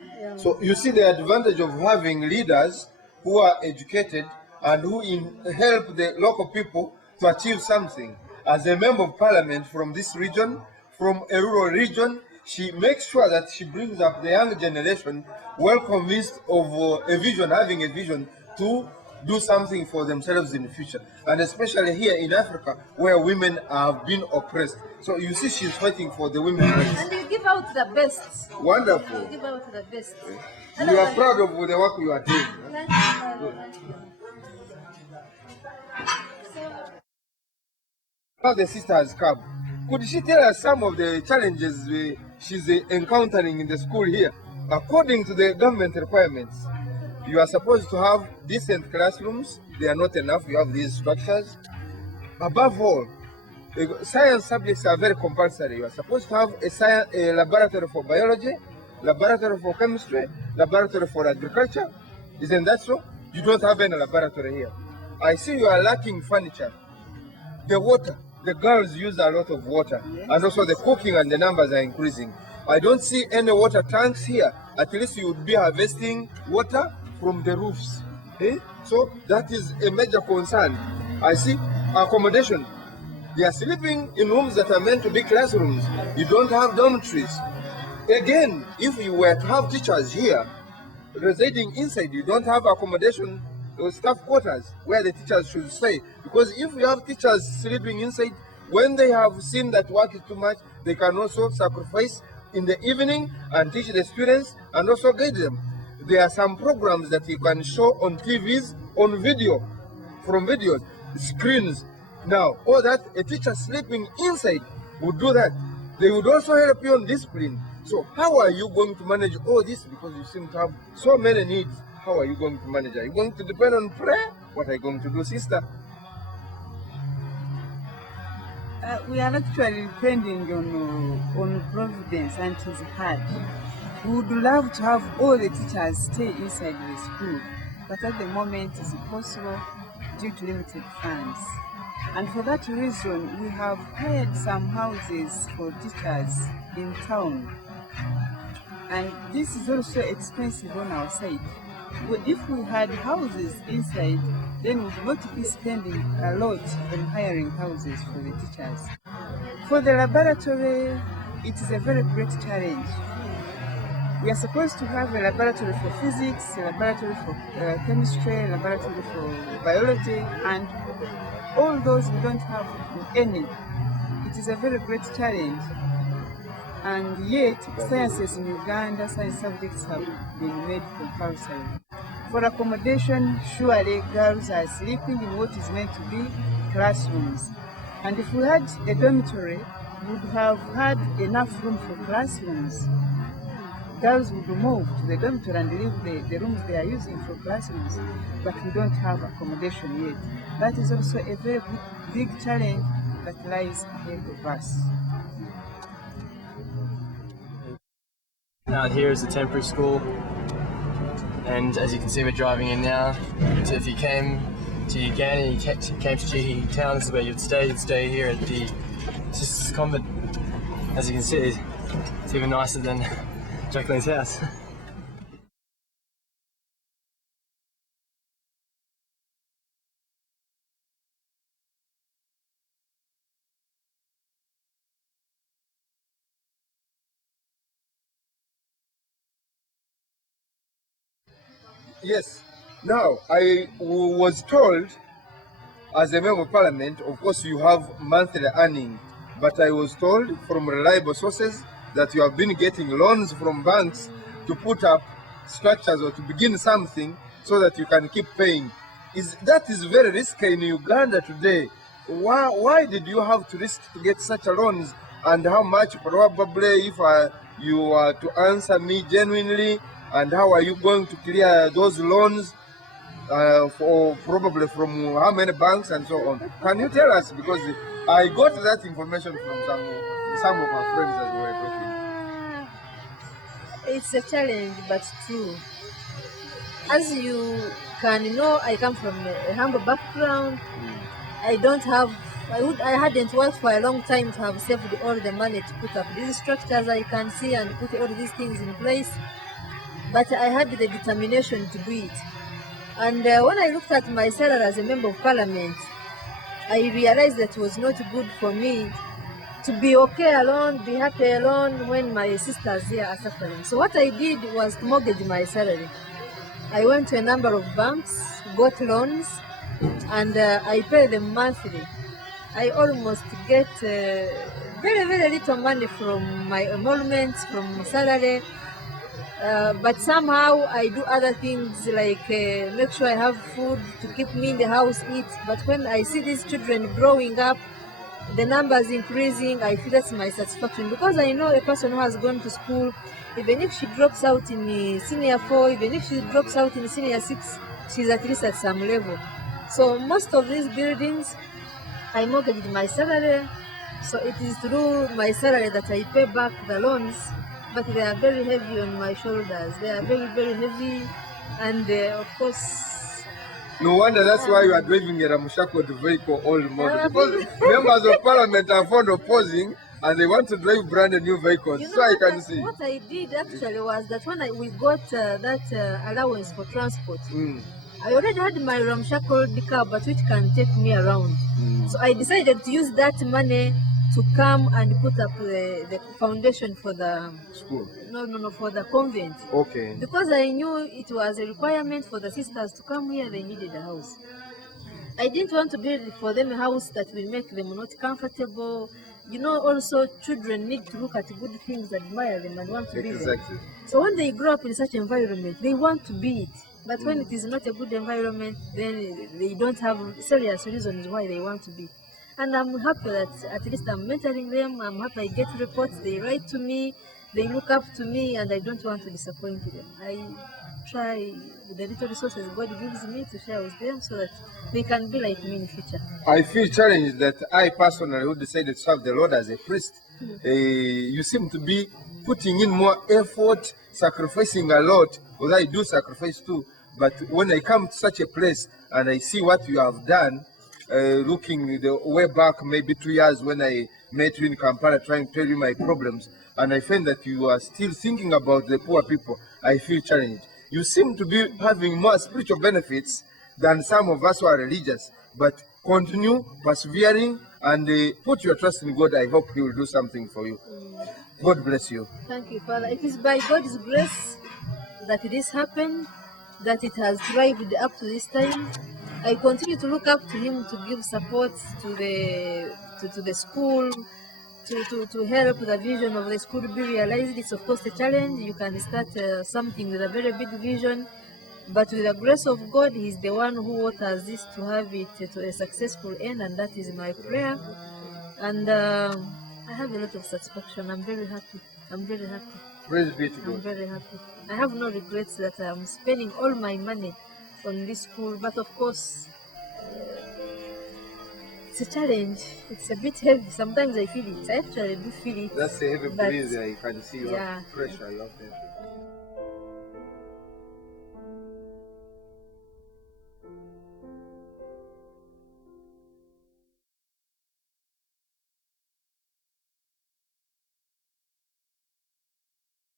Yeah. So you see the advantage of having leaders who are educated and who help the local people to achieve something. As a member of parliament from this region, from a rural region, she makes sure that she brings up the young generation well convinced of having a vision to do something for themselves in the future. And especially here in Africa, where women have been oppressed. So you see, she's fighting for the women's rights. And you give out the best. Wonderful. You give out the best. You are proud of the work you are doing. Thank you, Father. Thank you. Now the sister has come. Could she tell us some of the challenges she's encountering in the school here? According to the government requirements, you are supposed to have decent classrooms. They are not enough. You have these structures. Above all, science subjects are very compulsory. You are supposed to have a laboratory for biology, laboratory for chemistry, laboratory for agriculture. Isn't that so? You don't have any laboratory here. I see you are lacking furniture. The water, the girls use a lot of water, and also the cooking and the numbers are increasing. I don't see any water tanks here. At least you would be harvesting water from the roofs. So that is a major concern. I see accommodation. They are sleeping in rooms that are meant to be classrooms. You don't have dormitories. Again, if you were to have teachers here residing inside, you don't have accommodation or staff quarters where the teachers should stay. Because if you have teachers sleeping inside, when they have seen that work is too much, they can also sacrifice in the evening and teach the students and also guide them. There are some programs that you can show on TVs, on video, from videos, screens. Now, all that, a teacher sleeping inside would do that. They would also help you on discipline. So how are you going to manage all this? Because you seem to have so many needs. How are you going to manage? Are you going to depend on prayer? What are you going to do, sister? We are actually depending on providence, and it is hard. We would love to have all the teachers stay inside the school, but at the moment it is impossible due to limited funds. And for that reason, we have hired some houses for teachers in town. And this is also expensive on our side. If we had houses inside, then we would not be spending a lot on hiring houses for the teachers. For the laboratory, it is a very great challenge. We are supposed to have a laboratory for physics, a laboratory for chemistry, a laboratory for biology, and all those we don't have any. It is a very great challenge. And yet, sciences in Uganda, science subjects have been made compulsory. For accommodation, surely girls are sleeping in what is meant to be classrooms. And if we had a dormitory, we would have had enough room for classrooms. Girls would move to the dormitory and leave the rooms they are using for classrooms, but we don't have accommodation yet. That is also a very big challenge that lies ahead of us. Out here is the temporary school, and as you can see we're driving in now. So if you came to Uganda, you came to G Town, this is where you'd stay here at the Sisters Convent. As you can see, it's even nicer than Jacqueline's house. Yes. Now, I was told, as a member of parliament, of course you have monthly earning, but I was told from reliable sources that you have been getting loans from banks to put up structures or to begin something so that you can keep paying. That is very risky in Uganda today. Why did you have to risk to get such a loans, and how much probably, if you are to answer me genuinely, and how are you going to clear those loans for probably from how many banks and so on? Can you tell us? Because I got that information from some of my friends as we were talking. It's a challenge, but true. As you can know, I come from a humble background. I hadn't worked for a long time to have saved all the money to put up these structures I can see and put all these things in place. but I had the determination to do it. And when I looked at my salary as a member of parliament, I realized that it was not good for me to be okay alone, be happy alone when my sisters here are suffering. So what I did was to mortgage my salary. I went to a number of banks, got loans, and I pay them monthly. I almost get very, very little money from my emoluments, from salary. But somehow I do other things like make sure I have food to keep me in the house, eat. But when I see these children growing up, the numbers increasing, I feel that's my satisfaction because I know a person who has gone to school, even if she drops out in senior 4, even if she drops out in senior 6, she's at least at some level. So most of these buildings, I mortgaged my salary, so it is through my salary that I pay back the loans, but they are very heavy on my shoulders. They are very, very heavy, and of course, No wonder that's why you are driving a ramshackle vehicle all the morning. Yeah, Because members of parliament are fond of posing and they want to drive brand new vehicles. you know So I what can I, see. what I did actually was that when we got that allowance for transport, I already had my ramshackle car, but which can take me around. So I decided to use that money to come and put up the foundation for the School. no, for the convent. Okay. Because I knew it was a requirement for the sisters to come here, they needed a house. I didn't want to build for them a house that will make them not comfortable. You know, also children need to look at good things, admire them, and want to be there. Exactly. So when they grow up in such environment, they want to be it. But when it is not a good environment, then they don't have serious reasons why they want to be. And I'm happy that at least I'm mentoring them. I'm happy I get reports. They write to me. They look up to me, and I don't want to disappoint them. I try with the little resources God gives me to share with them so that they can be like me in future. I feel challenged that I personally who decided to serve the Lord as a priest. You seem to be putting in more effort, sacrificing a lot, although I do sacrifice too. But when I come to such a place and I see what you have done, looking the way back maybe 2 years when I met you in Kampala trying to tell you my problems, and I find that you are still thinking about the poor people, I feel challenged. You seem to be having more spiritual benefits than some of us who are religious, but continue persevering and put your trust in God. I hope He will do something for you. God bless you. Thank you, Father. It is by God's grace that this happened, that it has thrived up to this time. I continue to look up to Him to give support to the school, to help the vision of the school be realized. It's of course a challenge. You can start something with a very big vision, but with the grace of God, He's the one who waters this to have it to a successful end, and that is my prayer. And I have a lot of satisfaction. I'm very happy. I'm very happy. Praise be to I'm God. very happy. I have no regrets that I'm spending all my money on this school, but of course, it's a challenge. It's a bit heavy. Sometimes I feel it. I actually do feel it. That's a heavy but breeze. I can see you yeah. have pressure. You have pressure.